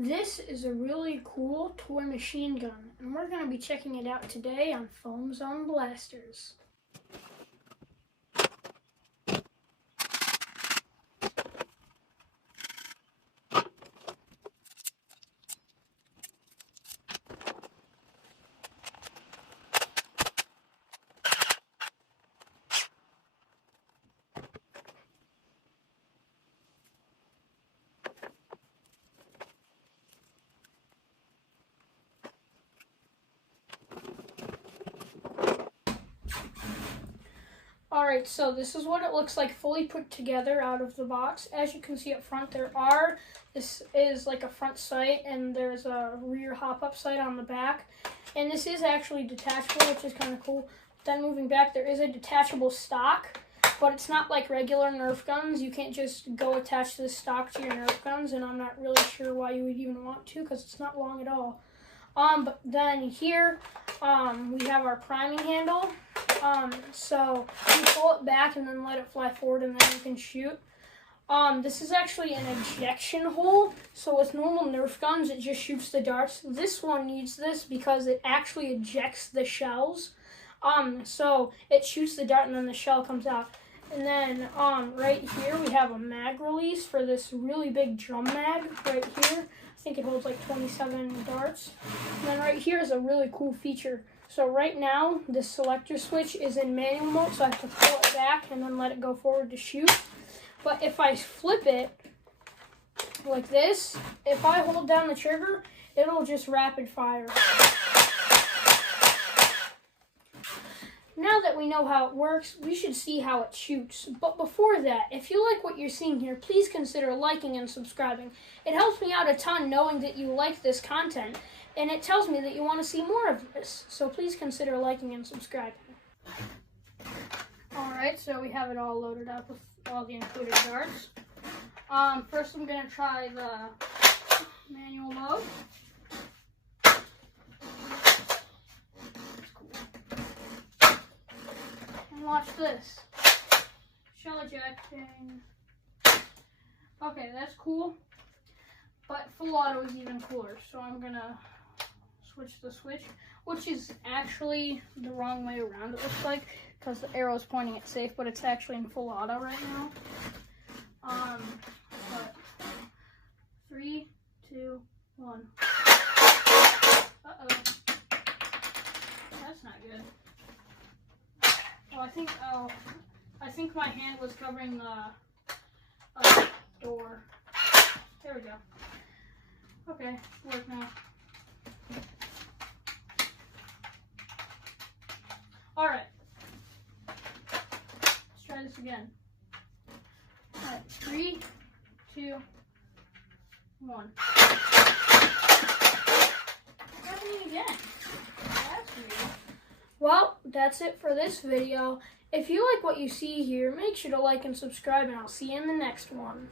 This is a really cool toy machine gun, and we're going to be checking it out today on Foam Zone Blasters. Alright, so this is what it looks like fully put together out of the box. As you can see up front, this is like a front sight, and there's a rear hop-up sight on the back. And this is actually detachable, which is kind of cool. Then moving back, there is a detachable stock, but it's not like regular Nerf guns. You can't just go attach this stock to your Nerf guns, and I'm not really sure why you would even want to, because it's not long at all. But then here, we have our priming handle. So you pull it back and then let it fly forward, and then you can shoot. This is actually an ejection hole. So with normal Nerf guns, it just shoots the darts. This one needs this because it actually ejects the shells. So it shoots the dart and then the shell comes out. And then right here we have a mag release for this really big drum mag right here. I think it holds like 27 darts. And then right here is a really cool feature. So right now, this selector switch is in manual mode, so I have to pull it back and then let it go forward to shoot. But if I flip it like this, if I hold down the trigger, it'll just rapid fire. Now that we know how it works, we should see how it shoots. But before that, if you like what you're seeing here, please consider liking and subscribing. It helps me out a ton knowing that you like this content, and it tells me that you want to see more of this. So please consider liking and subscribing. Alright, so we have it all loaded up with all the included darts. First I'm going to try the manual mode. Watch this. Shell ejecting. Okay, that's cool. But full auto is even cooler. So I'm gonna switch the switch, which is actually the wrong way around, it looks like, because the arrow is pointing at safe, but it's actually in full auto right now. But 3, 2, 1. Uh-oh. That's not good. Well, I think my hand was covering the door. There we go. Okay, should work now. Alright. Let's try this again. Alright, 3, 2, 1. It's happening again. That's weird. Well, that's it for this video. If you like what you see here, make sure to like and subscribe, and I'll see you in the next one.